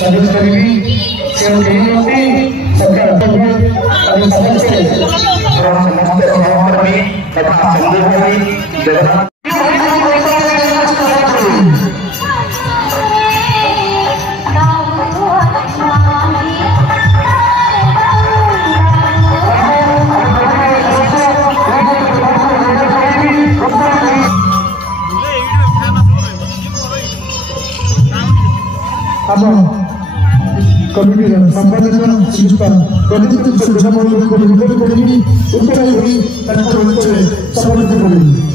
Challenge करेगी से कहीं होती सरकार और समझते तथा संदेश भाई जगन्नाथ कमिटी संपादक श्रीयुक्त प्रदीप सुब्रमण्यम को रिपोर्ट करेंगे उत्तर हुई समर्पित करेंगे।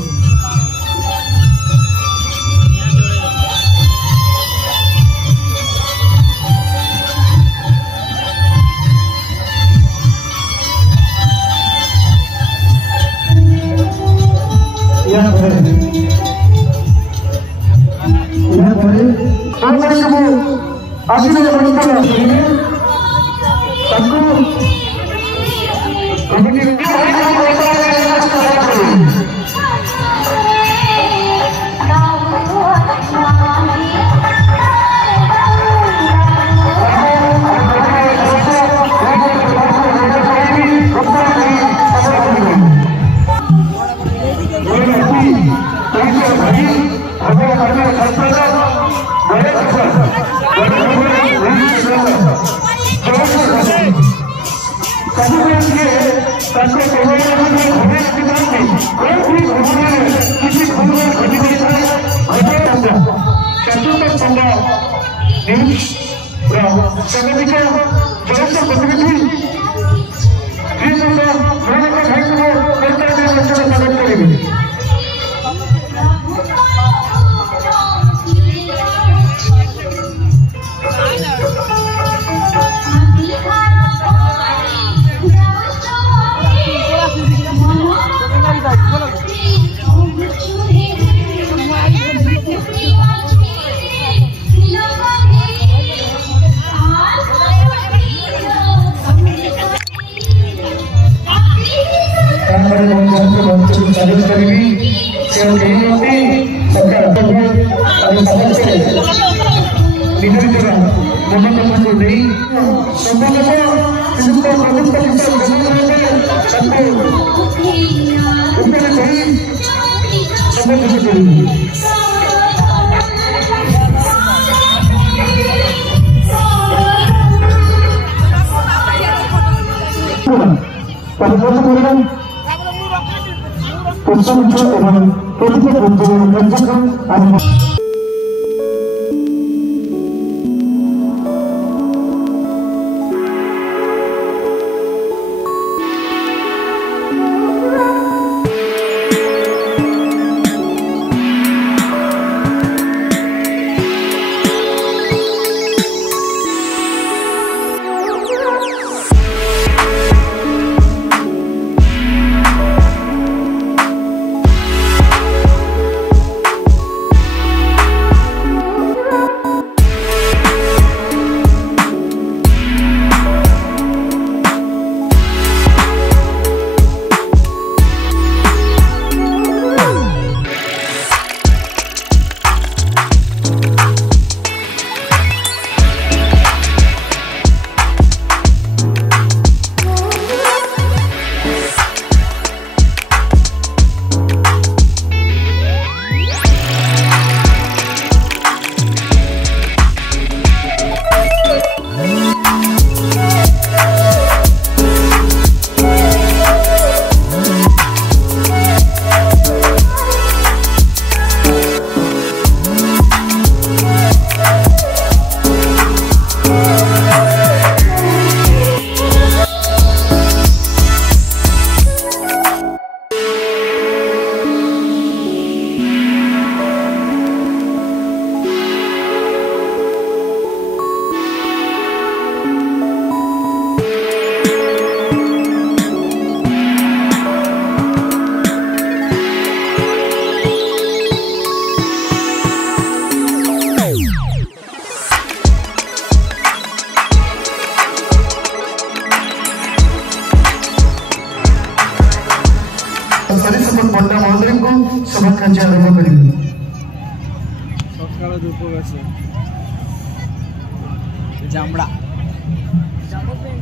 चैलेंज करेगी से कहीं होती सरकार और समझते निधन जगह मनोरंजन को नहीं संबंध श्रीयुक्त प्रदीप ऊपर कहीं संबंधित करेंगे। କାର୍ଯ୍ୟ ଆରମ୍ଭ କରିବି। ସକାଳ ଧୂପ ବେଶ चामड़ा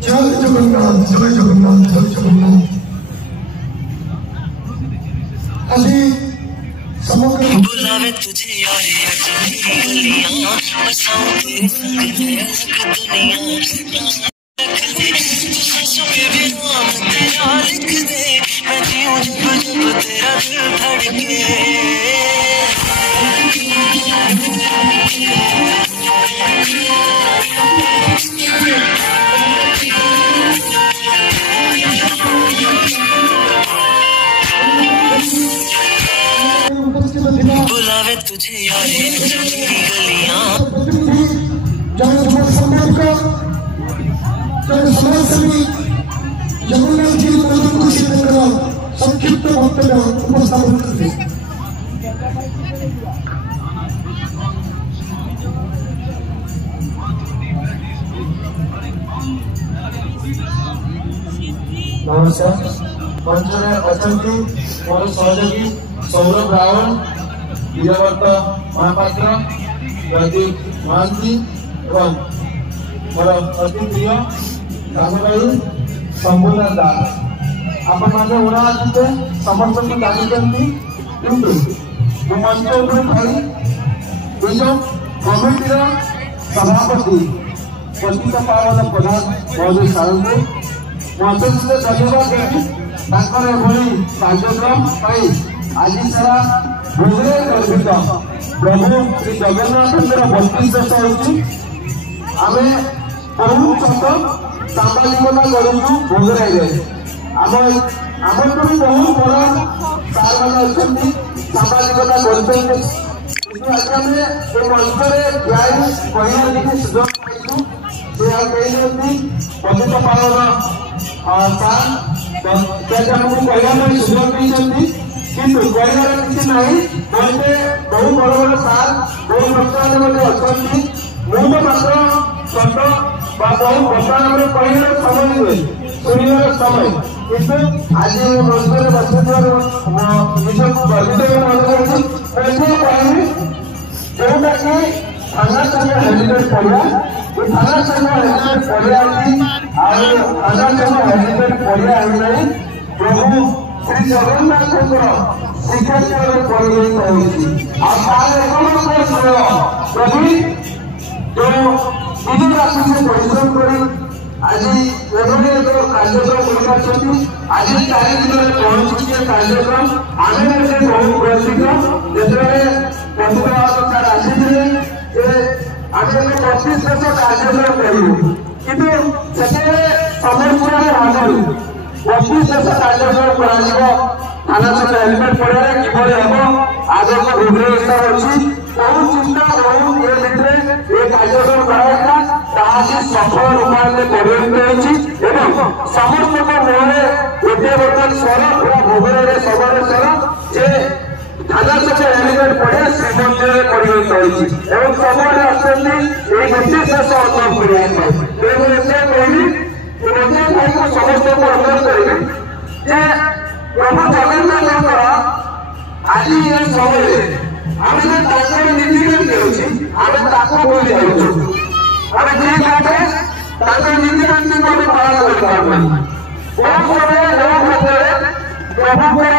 जय जगन्नाथ जय जगन्नाथ जय जगन्नाथ अली समग्र बुलावे तुझे यार गलियां बसाऊं तेरे संग में अलग दुनिया सांसों के भी नाम तेरा लिख दे मैं जीऊं जब जब तेरा दिल धड़के बुलावे तुझे यार गलियां जगन्नाथ जी खुशी संक्षिप्त वक्तव्य उपस्थापन करते नमस्कार मंचरे अछंती मोर सहयोगी सौरभ रावण वीरवर्त महापात्र प्रदीप महांती एवं मोर अति प्रिय सामू भाई संपूर्ण दास आपण माझे ओळख असते समस्त को जाणीचंती किंतु जो मंच ऊपर थाई ये जो कमिटीर सभापति पतित पावन प्रधान महोदय सारंगू महोदय धन्यवाद देवी ताकर एभली कार्यक्रम पाई आज सारा भोगरे गर्वित प्रभु श्री जगन्नाथ 32 वर्ष होची आमे बहुत छोट सामाजिकता करूँ भोगरे आम भी बहुत बड़ा सार मैंने अच्छे सामाजिकता कर आज आम मंचरे कहने सुजोग पाइलु कहते पतित पावन सार आमको कहना सुजोग देती किंतु कहना किसी ना कहते बहुत बड़ बड़ सार बहुत बच्चा अच्छा मुझे मात्र छोट बहुत वर्तमान कहना समय नुहे शुणवार समय किंतु आज मंचर बस निज को गर्वित मन करी जोटा कि थाना संघ हेरिटेज पड़िया थाना संघ हेरिटेज पड़िया थाना संघ हेरिटेज पड़िया प्रभु श्री जगन्नाथ श्रीक्षेत्र परिणत प्रभु जो निज राशि से परिश्रम कर आज एभली एक कार्यक्रम कर आज 4 दिन कौन कार्यक्रम आम बहुत गर्वित जिते प्रतिभार आसी आम 25 वर्ष कार्यक्रम करूँ कितु से समस्या भागरू 25 वर्ष कार्यक्रम कर थाना संघ हेलमेट पड़े किभली हम आज भुवनेश्वर अच्छी बहुत चिंता बहुत ये भितर ये कार्यक्रम कराया सफल रूपायन परिणत हो समस्त मुहरे गोटे बर्तन स्वर पूरा भोगरे सबरे स्वर जे थाना संघ हेलमेट पड़े श्रीमंदिर परिणत होती सबरे आसती गोटे शेष अनुरोध करने समस्त को अनुरोध करेंगे प्रभु जगन्नाथ आज ये समय आम नीति केमी आम भूल जाऊँ आम जे बाटे नीति को पालन कर बहुत समय बहुत क्षेत्र में प्रभुर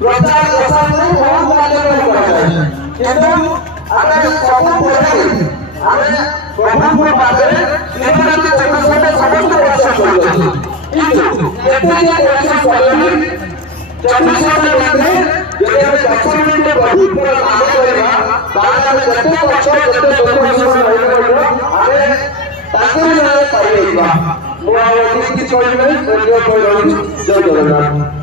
प्रचार प्रसार बहुत कार्यक्रम कर सब प्रभु पाखे शिवरात्रि चतुर्थ समस्त दर्शन जय जगन्नाथ।